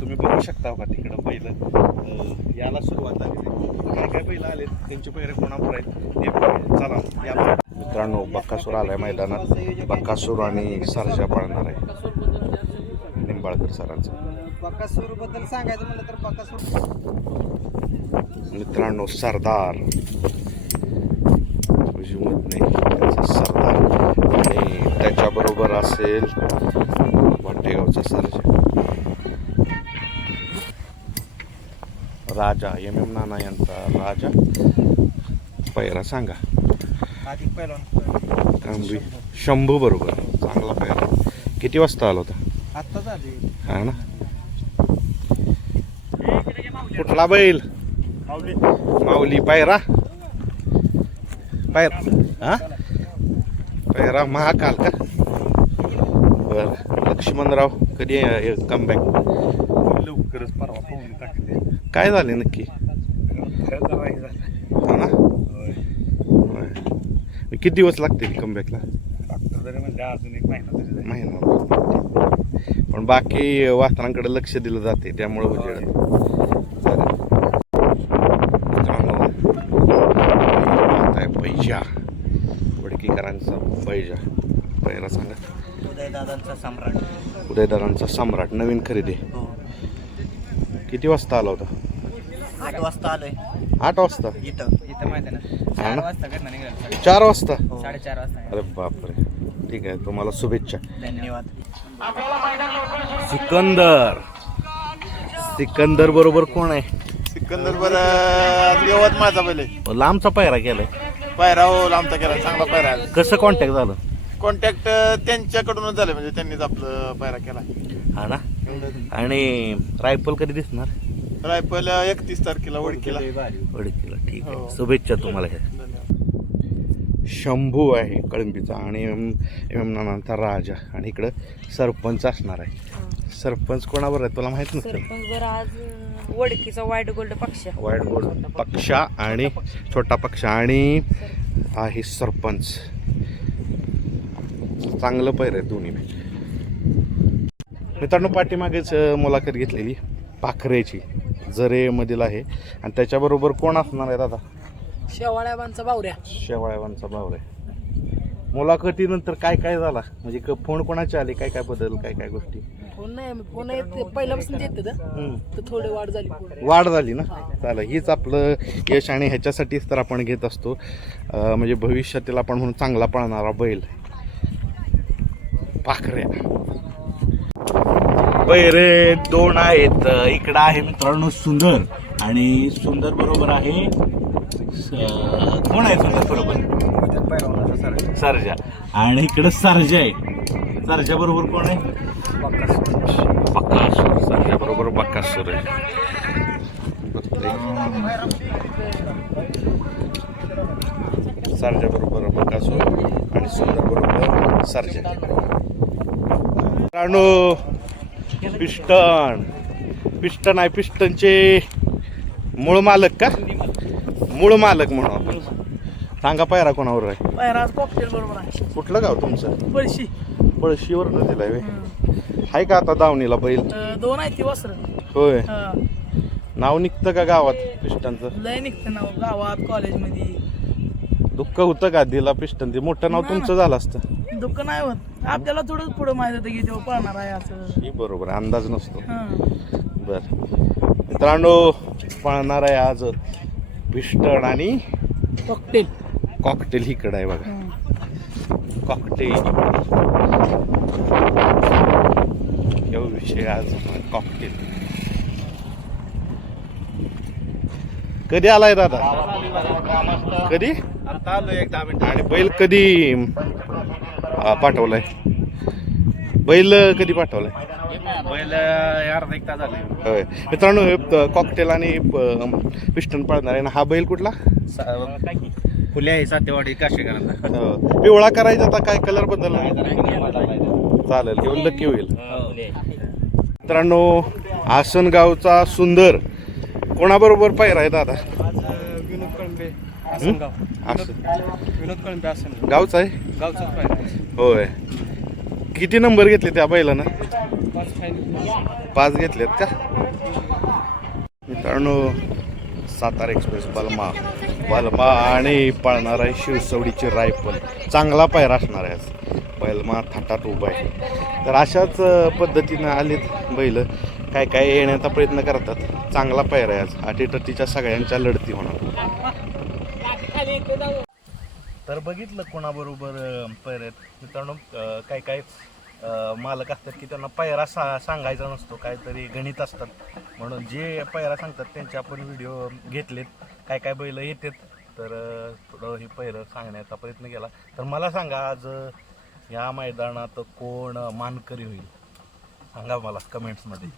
तुम्ही बघू शकता का तिकडं बैल याला सुरुवात झाली. काय काय बैल आले त्यांचे पैरे कोणावर आहेत ते बघूया. चला या मित्रांनो, बक्कासूर आलाय मैदानात. बक्कासूर आणि सरजा पळणार आहे निंबाळकर सरांचा. बकासूर बद्दल सांगायचं म्हणलं तर बकासूर मित्रांनो सरदार त्यांचा सरदार आणि त्याच्याबरोबर असेल वाटेगावचा सरजा. राजा एम एम नाना यांचा राजा. पैरा सांगा. अधिक पहिलवान शंभू बरोबर चांगला पैरा. किती वाजता आला होता? आत्ता झाली हा ना. कुठला बैल? माऊली. पैरा हा पैरा महाकाल का? बर. लक्ष्मणराव कधी कमबॅक? लवकरच परवा पाहून टाकले. काय झाले नक्की? हा ना. किती दिवस लागतील कमबॅकला? म्हणजे अजून एक महिना तरी जाईल. महिना. पण बाकी वासरांकडे लक्ष दिलं जाते त्यामुळे उजेड आहे. बैजा वडकीकरांचा बैजा. पहिला सांगा. उदयदादांचा सम्राट. उदयदादांचा सम्राट नवीन खरेदी. किती वाजता आला होता? 8 वाजता आलोय. 8 वाजता इथं मैदानात. 4 वाजता घरनं निघालो. 4 वाजता? 4:30 वाजता. अरे बापरे. ठीक आहे, तुम्हाला शुभेच्छा. धन्यवाद. सिकंदर बरोबर कोण आहे? सिकंदर बरं यवतमाळचा पहिले लांबचा पायरा केलाय. पायरा हो लांबचा केला. चांगला पायरा आहे. कसं कॉन्टॅक्ट झालं? कॉन्टॅक्ट त्यांच्याकडूनच झालं, म्हणजे त्यांनीच आपलं पायरा केला. हा ना. आणि रायफल कधी दिसणार? रायफल 31 तारखेला वडकीला. वडकीला. ठीक आहे, हो. शुभेच्छा तुम्हाला. शंभू आहे कळंबीचा आणि एम एम नानांचा राजा. आणि इकडं सरपंच असणार आहे. सरपंच कोणावर आहे तुला माहित नसतं? सरपंच बरं आज वडकीचा वाईट गोल्ड पक्ष. वाईट गोल्ड पक्षा आणि छोटा पक्षा आणि आहे सरपंच. चांगलं पैर आहे दोन्ही. मित्रांनो, पाठीमागेच मुलाखत घेतलेली पाखरेची जरेमधील आहे. आणि त्याच्याबरोबर कोण असणार आहे दादा? शेवाळ्याबांचा बावऱ्या. शेवाळ्यावांचा बावरे. मुलाखतीनंतर काय काय झाला? म्हणजे फोन कोणाचे आले? काय काय बदल? काय काय गोष्टी? फोन नाही, फोन पहिल्यापासून येत तर थोडी वाढ झाली. वाढ झाली ना. चालेल, हीच आपलं यश आणि ह्याच्यासाठीच तर आपण घेत असतो. म्हणजे भविष्यातील आपण म्हणून चांगला पळणारा बैल पाखऱ्या. बैरे 2 आहेत. इकडं आहे मित्रांनो सुंदर. आणि सुंदर बरोबर आहे कोण आहे? सुंदर बरोबर सरजा. आणि इकडं सरजा आहे. सरजा बरोबर कोण आहे? बक्कासूर. सरजा बरोबर बक्कासूर आहे. सरजा बरोबर बक्कासूर आणि सुंदर बरोबर सरजा. मित्रांनो, पिस्टन आहे. पिस्टनचे मूळ मालक का? मूळ मालक म्हणून आपण. सांगा पायरा कोणावर आहे? पायरा आज कॉकटेल बरोबर आहे. कुठलं गाव तुमचं? पळशी. पळशीवर न दिलाय वे. आहे का आता दावणीला बैल? 2 आहे ती वस्त्र. होय. नाव निघतं का गावात पिस्टनचं? लय निघतं नाव गावात, कॉलेजमध्ये. दुःख होतं का दिला पिस्टन? ते मोठं नाव तुमचं झालं असतं. दुःख नाही होत. आपल्याला थोडं पुढं माहित होतं की तो पळणार आहे असं. ही बरोबर, अंदाज नसतो. बर. मित्रांनो, पळणार आहे आज पिस्टन आणि कॉकटेल. कॉकटेल इकडं आहे बघा. कॉकटेल या विषय आज. कॉकटेल कधी आलाय दादा? कधी? आता आलोय 1-10 मिनिट. आणि बैल कधी पाठवलाय? बैल कधी पाठवलाय? बैल अर्धा 1 तास झाले. होय. मित्रांनो, हे कॉकटेल आणि पिस्टन पाळणार आहे ना. हा बैल कुठला? फुले आहे सातेवाडी काशेकरांना. पिवळा करायचा आता. काय कलर बदलला? चालेल, घेऊन नक्की होईल. मित्रांनो, आसनगावचा सुंदर कोणाबरोबर पायरा आहे दादा? विनोद कळंबे. विनोद कळंबे आसन गावचा आहे. गावचाच पायरा. होय. किती नंबर घेतले त्या बैलानं? 5 घेतलेत का मित्रांनो? सातारा एक्सप्रेस बलमा आणि पळणार आहे शिरसवडीची रायफल. चांगला पायरा असणार आहे आज. बलमा थाटात उभा आहे. तर अशाच पद्धतीनं आलेत बैल, काय काय येण्याचा प्रयत्न करतात. चांगला पायरा आहे आज. अटीतटीच्या सगळ्यांच्या लढती होणार. तर बघितलं कोणाबरोबर पैऱ्यात मित्रांनो. काय काय मालक असतात की त्यांना पायरा सांगायचा नसतो, काहीतरी गणित असतात. म्हणून जे पायरा सांगतात त्यांचे आपण व्हिडिओ घेतलेत. काय काय बैल येतात तर थोडं हे पैरं सांगण्याचा प्रयत्न केला. तर मला सांगा आज या मैदानात कोण मानकरी होईल? सांगा मला कमेंट्समध्ये.